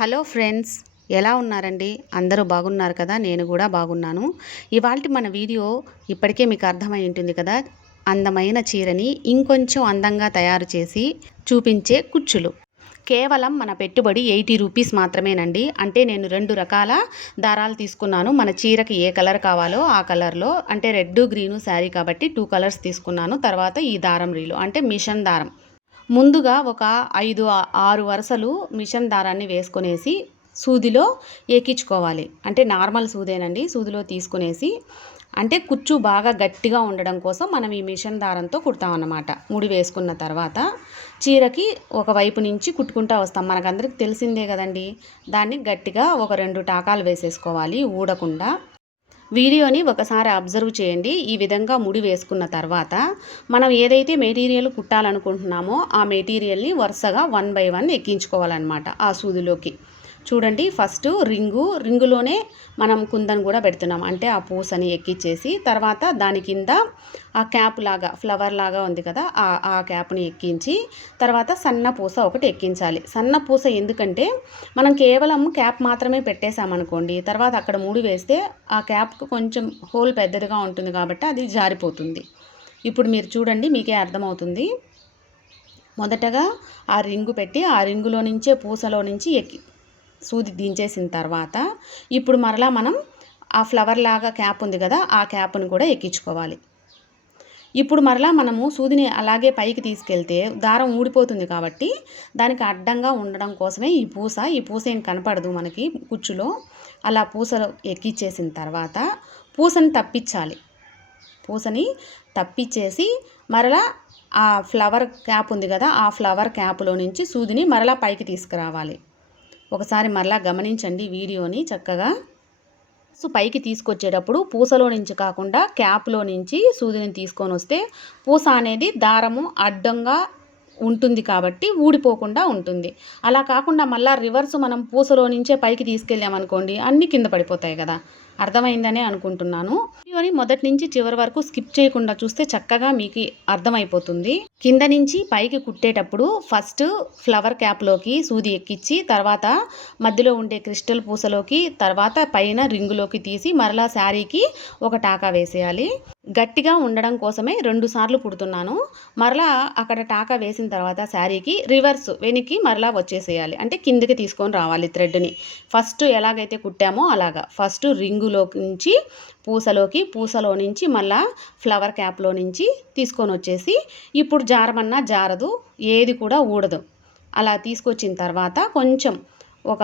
Hello friends ఎలా ఉన్నారండి? అందరూ బాగున్నారు కదా? నేను కూడా బాగున్నాను. ఇవాళ మన వీడియో ఇప్పటికే మీకు అర్థమై ఉంటుంది కదా? అందమైన చీరని ఇంకొంచెం అందంగా తయారు చేసి చూపించే కుచ్చులు. కేవలం మన పెట్టుబడి ఎయిటీ రూపీస్ మాత్రమేనండి. అంటే నేను రెండు రకాల దారాలు తీసుకున్నాను. మన చీరకి ఏ కలర్ కావాలో ఆ కలర్లో అంటే రెడ్ గ్రీను శారీ కాబట్టి టూ కలర్స్ తీసుకున్నాను. తర్వాత ఈ దారం రీలు అంటే మిషన్ దారం. ముందుగా ఒక ఐదు ఆరు వరుసలు మిషన్ దారాన్ని వేసుకొనేసి సూదిలో ఎక్కించుకోవాలి అంటే నార్మల్ సూదేనండి. సూదిలో తీసుకునేసి అంటే కుచ్చు బాగా గట్టిగా ఉండడం కోసం మనం ఈ మిషన్ దారంతో కుడతామన్నమాట ముడి వేసుకున్న తర్వాత చీరకి ఒక వైపు నుంచి కుట్టుకుంటా వస్తాం. మనకందరికి తెలిసిందే కదండి. దాన్ని గట్టిగా ఒక రెండు టాకాలు వేసేసుకోవాలి. ఊడకుండా వీడియోని ఒకసారి అబ్జర్వ్ చేయండి. ఈ విధంగా ముడి వేసుకున్న తర్వాత మనం ఏదైతే మెటీరియల్ కుట్టాలనుకుంటున్నామో ఆ మెటీరియల్ని వరుసగా వన్ బై వన్ ఎక్కించుకోవాలన్నమాట ఆ సూదిలోకి. చూడండి ఫస్ట్ రింగు రింగులోనే మనం కుందన్ కూడా పెడుతున్నాం. అంటే ఆ పూసని ఎక్కించేసి తర్వాత దాని కింద ఆ క్యాప్ లాగా ఫ్లవర్ లాగా ఉంది కదా ఆ ఆ క్యాప్ని ఎక్కించి తర్వాత సన్న పూస ఒకటి ఎక్కించాలి. సన్న పూస ఎందుకంటే మనం కేవలం క్యాప్ మాత్రమే పెట్టేశామనుకోండి తర్వాత అక్కడ మూడు వేస్తే ఆ క్యాప్కు కొంచెం హోల్ పెద్దదిగా ఉంటుంది కాబట్టి అది జారిపోతుంది. ఇప్పుడు మీరు చూడండి మీకే అర్థమవుతుంది. మొదటగా ఆ రింగు పెట్టి ఆ రింగులో నుంచే పూసలో నుంచి ఎక్కి సూది దించేసిన తర్వాత ఇప్పుడు మరలా మనం ఆ ఫ్లవర్ లాగా క్యాప్ ఉంది కదా ఆ క్యాప్ను కూడా ఎక్కించుకోవాలి. ఇప్పుడు మరలా మనము సూదిని అలాగే పైకి తీసుకెళ్తే దారం ఊడిపోతుంది కాబట్టి దానికి అడ్డంగా ఉండడం కోసమే ఈ పూస ఈ పూస ఏం కనపడదు మనకి కుచ్చులో. అలా పూసలు ఎక్కిచ్చేసిన తర్వాత పూసని తప్పించాలి. పూసని తప్పించేసి మరలా ఆ ఫ్లవర్ క్యాప్ ఉంది కదా ఆ ఫ్లవర్ క్యాప్లో నుంచి సూదిని మరలా పైకి తీసుకురావాలి. ఒకసారి మరలా గమనించండి వీడియోని చక్కగా. సో పైకి తీసుకొచ్చేటప్పుడు పూసలో నుంచి కాకుండా క్యాప్లో నుంచి సూదిని తీసుకొని వస్తే పూస అనేది దారము అడ్డంగా ఉంటుంది కాబట్టి ఊడిపోకుండా ఉంటుంది. అలా కాకుండా మళ్ళీ రివర్స్ మనం పూసలో నుంచే పైకి తీసుకెళ్ళామనుకోండి అన్నీ కింద పడిపోతాయి కదా. అర్థమైందనే అనుకుంటున్నాను. వీడియోని మొదటి నుంచి చివరి వరకు స్కిప్ చేయకుండా చూస్తే చక్కగా మీకు అర్థమైపోతుంది. కింద నుంచి పైకి కుట్టేటప్పుడు ఫస్ట్ ఫ్లవర్ క్యాప్లోకి సూది ఎక్కించి తర్వాత మధ్యలో ఉండే క్రిస్టల్ పూసలోకి తర్వాత పైన రింగులోకి తీసి మరలా శారీకి ఒక టాకా వేసేయాలి. గట్టిగా ఉండడం కోసమే రెండు సార్లు కుడుతున్నాను మరలా అక్కడ టాకా వేసిన తర్వాత శారీకి రివర్స్ వెనక్కి మరలా వచ్చేసేయాలి. అంటే కిందికి తీసుకొని రావాలి థ్రెడ్ని. ఫస్ట్ ఎలాగైతే కుట్టామో అలాగా. ఫస్ట్ రింగు రింగులో నుంచి పూసలోకి పూసలో నుంచి మళ్ళా ఫ్లవర్ క్యాప్లో నుంచి తీసుకొని వచ్చేసి ఇప్పుడు జారమన్నా జారదు ఏది కూడా ఊడదు. అలా తీసుకొచ్చిన తర్వాత కొంచెం ఒక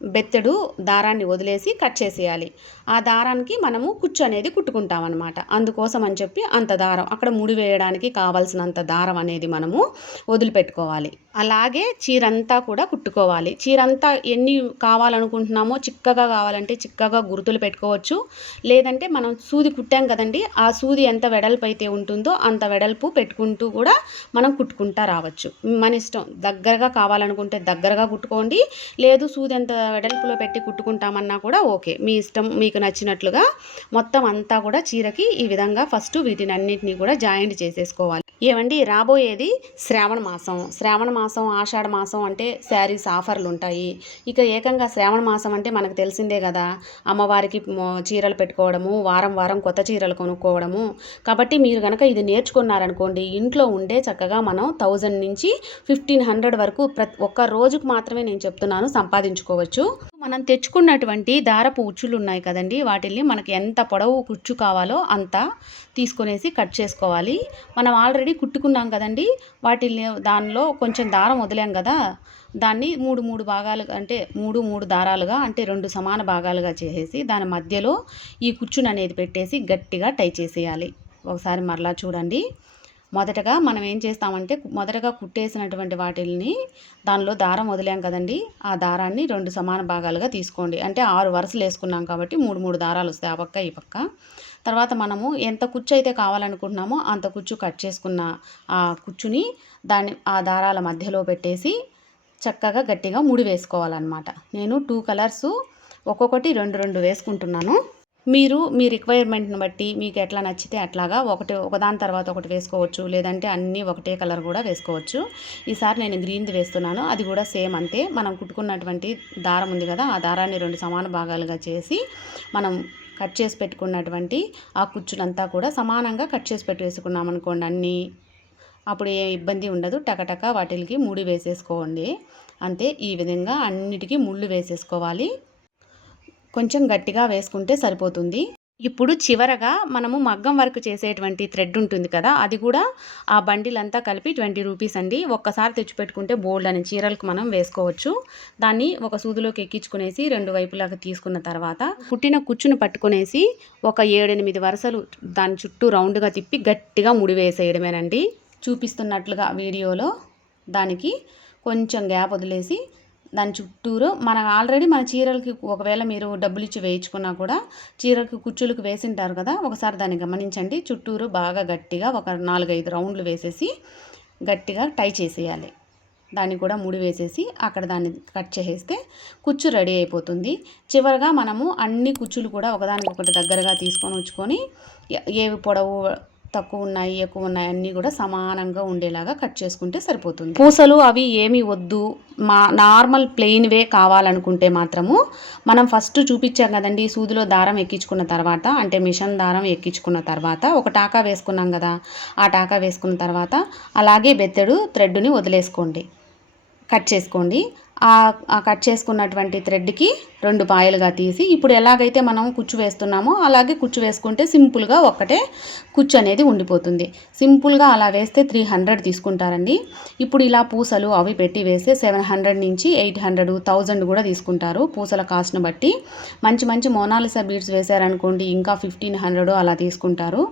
బెత్తడు దారాన్ని వదిలేసి కట్ చేసేయాలి. ఆ దారానికి మనము కుచ్చు అనేది కుట్టుకుంటాం అనమాట అందుకోసం అని చెప్పి అంత దారం అక్కడ ముడి వేయడానికి కావాల్సినంత దారం అనేది మనము వదిలిపెట్టుకోవాలి. అలాగే చీరంతా కూడా కుట్టుకోవాలి. చీరంతా ఎన్ని కావాలనుకుంటున్నామో చిక్కగా కావాలంటే చిక్కగా గుర్తులు పెట్టుకోవచ్చు. లేదంటే మనం సూది కుట్టాం కదండి ఆ సూది ఎంత వెడల్పు అయితే ఉంటుందో అంత వెడల్పు పెట్టుకుంటూ కూడా మనం కుట్టుకుంటా రావచ్చు. మన ఇష్టం. దగ్గరగా కావాలనుకుంటే దగ్గరగా కుట్టుకోండి. లేదు సూది ఎంత వెడల్పులో పెట్టి కుట్టుకుంటామన్నా కూడా ఓకే. మీ ఇష్టం మీకు నచ్చినట్లుగా మొత్తం అంతా కూడా చీరకి ఈ విధంగా ఫస్ట్ వీటిని అన్నిటినీ కూడా జాయింట్ చేసేసుకోవాలి. ఏమండి రాబోయేది శ్రావణ మాసం. శ్రావణ మాసం ఆషాఢ మాసం అంటే శారీస్ ఆఫర్లు ఉంటాయి. ఇక ఏకంగా శ్రావణ మాసం అంటే మనకు తెలిసిందే కదా. అమ్మవారికి చీరలు పెట్టుకోవడము వారం వారం కొత్త చీరలు కొనుక్కోవడము. కాబట్టి మీరు కనుక ఇది నేర్చుకున్నారనుకోండి ఇంట్లో ఉండే చక్కగా మనం థౌజండ్ నుంచి ఫిఫ్టీన్ హండ్రెడ్ వరకు ప్రతి ఒక్క రోజుకు మాత్రమే నేను చెప్తున్నాను సంపాదించుకోవచ్చు. మనం తెచ్చుకున్నటువంటి దారపు ఉచ్చులు ఉన్నాయి కదండి. వాటిల్ని మనకి ఎంత పొడవు కుచ్చు కావాలో అంత తీసుకునేసి కట్ చేసుకోవాలి. మనం ఆల్రెడీ కుట్టుకున్నాం కదండి. వాటిల్ని దానిలో కొంచెం దారం వదిలాం కదా. దాన్ని మూడు మూడు భాగాలు అంటే మూడు మూడు దారాలుగా అంటే రెండు సమాన భాగాలుగా చేసేసి దాని మధ్యలో ఈ కుచ్చును అనేది పెట్టేసి గట్టిగా టై చేసేయాలి. ఒకసారి మరలా చూడండి. మొదటగా మనం ఏం చేస్తామంటే మొదటగా కుట్టేసినటువంటి వాటిల్ని దానిలో దారం వదిలాం కదండి. ఆ దారాన్ని రెండు సమాన భాగాలుగా తీసుకోండి. అంటే ఆరు వరుసలు వేసుకున్నాం కాబట్టి మూడు మూడు దారాలు వస్తాయి ఆ పక్క ఈ పక్క. తర్వాత మనము ఎంత కుచ్చు అయితే కావాలనుకుంటున్నామో అంత కుచ్చు కట్ చేసుకున్న ఆ కుచ్చుని దాన్ని ఆ దారాల మధ్యలో పెట్టేసి చక్కగా గట్టిగా ముడి వేసుకోవాలన్నమాట. నేను టూ కలర్స్ ఒక్కొక్కటి రెండు రెండు వేసుకుంటున్నాను. మీరు మీ రిక్వైర్మెంట్ని బట్టి మీకు ఎట్లా నచ్చితే అట్లాగా ఒకటి ఒకదాని తర్వాత ఒకటి వేసుకోవచ్చు. లేదంటే అన్నీ ఒకటే కలర్ కూడా వేసుకోవచ్చు. ఈసారి నేను గ్రీన్ది వేస్తున్నాను. అది కూడా సేమ్ అంతే. మనం కుట్టుకున్నటువంటి దారం ఉంది కదా ఆ దారాన్ని రెండు సమాన భాగాలుగా చేసి మనం కట్ చేసి పెట్టుకున్నటువంటి ఆ కుచ్చులంతా కూడా సమానంగా కట్ చేసి పెట్టి వేసుకున్నాం అనుకోండి అన్నీ. అప్పుడు ఏ ఇబ్బంది ఉండదు. టకటక వాటికి ముడి వేసేసుకోండి. అంతే. ఈ విధంగా అన్నిటికీ ముళ్ళు వేసేసుకోవాలి. కొంచెం గట్టిగా వేసుకుంటే సరిపోతుంది. ఇప్పుడు చివరగా మనము మగ్గం వర్క్ చేసేటువంటి థ్రెడ్ ఉంటుంది కదా అది కూడా ఆ బండిలంతా కలిపి ట్వంటీ రూపీస్ అండి. ఒక్కసారి తెచ్చిపెట్టుకుంటే బోల్డ్ అనే చీరలకు మనం వేసుకోవచ్చు. దాన్ని ఒక సూదిలోకి ఎక్కించుకునేసి రెండు వైపులాగా తీసుకున్న తర్వాత పుట్టిన కుచ్చును పట్టుకునేసి ఒక ఏడెనిమిది వరుసలు దాని చుట్టూ రౌండ్గా తిప్పి గట్టిగా ముడి వేసేయడమేనండి. చూపిస్తున్నట్లుగా వీడియోలో దానికి కొంచెం గ్యాప్ వదిలేసి దాని చుట్టూరు మన ఆల్రెడీ మన చీరలకి ఒకవేళ మీరు డబ్బులు ఇచ్చి వేయించుకున్నా కూడా చీరలకు కుచ్చులకు వేసింటారు కదా ఒకసారి దాన్ని గమనించండి. చుట్టూరు బాగా గట్టిగా ఒక నాలుగైదు రౌండ్లు వేసేసి గట్టిగా టై చేసేయాలి. దాన్ని కూడా ముడి వేసేసి అక్కడ దాన్ని కట్ చేసేస్తే కుచ్చు రెడీ అయిపోతుంది. చివరగా మనము అన్ని కుచ్చులు కూడా ఒకదానికొకటి దగ్గరగా తీసుకొని ఉంచుకొని ఏ పొడవు తక్కువ ఉన్నాయి ఎక్కువ ఉన్నాయి అన్నీ కూడా సమానంగా ఉండేలాగా కట్ చేసుకుంటే సరిపోతుంది. పూసలు అవి ఏమి వద్దు. మా నార్మల్ ప్లెయిన్వే కావాలనుకుంటే మాత్రము మనం ఫస్ట్ చూపించాం కదండి సూదిలో దారం ఎక్కించుకున్న తర్వాత అంటే మిషన్ దారం ఎక్కించుకున్న తర్వాత ఒక టాకా వేసుకున్నాం కదా ఆ టాకా వేసుకున్న తర్వాత అలాగే బెత్తడు థ్రెడ్ని వదిలేసుకోండి. కట్ చేసుకోండి. ఆ కట్ చేసుకున్నటువంటి థ్రెడ్కి రెండు పాయలుగా తీసి ఇప్పుడు ఎలాగైతే మనం కుచ్చు వేస్తున్నామో అలాగే కుచ్చు వేసుకుంటే సింపుల్గా ఒక్కటే కుచ్చు అనేది ఉండిపోతుంది. సింపుల్గా అలా వేస్తే త్రీ హండ్రెడ్ తీసుకుంటారండి. ఇప్పుడు ఇలా పూసలు అవి పెట్టి వేస్తే సెవెన్ హండ్రెడ్ నుంచి ఎయిట్ హండ్రెడ్ థౌజండ్ కూడా తీసుకుంటారు పూసల కాస్ట్ను బట్టి. మంచి మంచి మోనాలిసా బీడ్స్ వేశారనుకోండి ఇంకా ఫిఫ్టీన్ హండ్రెడ్ అలా తీసుకుంటారు.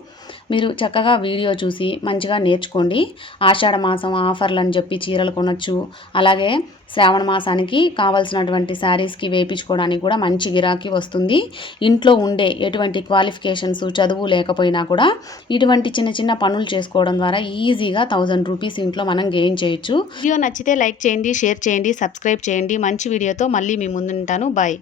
మీరు చక్కగా వీడియో చూసి మంచిగా నేర్చుకోండి. ఆషాఢ మాసం ఆఫర్లు అని చెప్పి చీరలు కొనొచ్చు. అలాగే శ్రావణ మాసానికి కావాల్సినటువంటి శారీస్కి వేయించుకోవడానికి కూడా మంచి గిరాకీ వస్తుంది. ఇంట్లో ఉండే ఎటువంటి క్వాలిఫికేషన్స్ చదువు లేకపోయినా కూడా ఇటువంటి చిన్న చిన్న పనులు చేసుకోవడం ద్వారా ఈజీగా థౌజండ్ రూపీస్ ఇంట్లో మనం గెయిన్ చేయొచ్చు. వీడియో నచ్చితే లైక్ చేయండి షేర్ చేయండి సబ్స్క్రైబ్ చేయండి. మంచి వీడియోతో మళ్ళీ మీ ముందుంటాను బాయ్.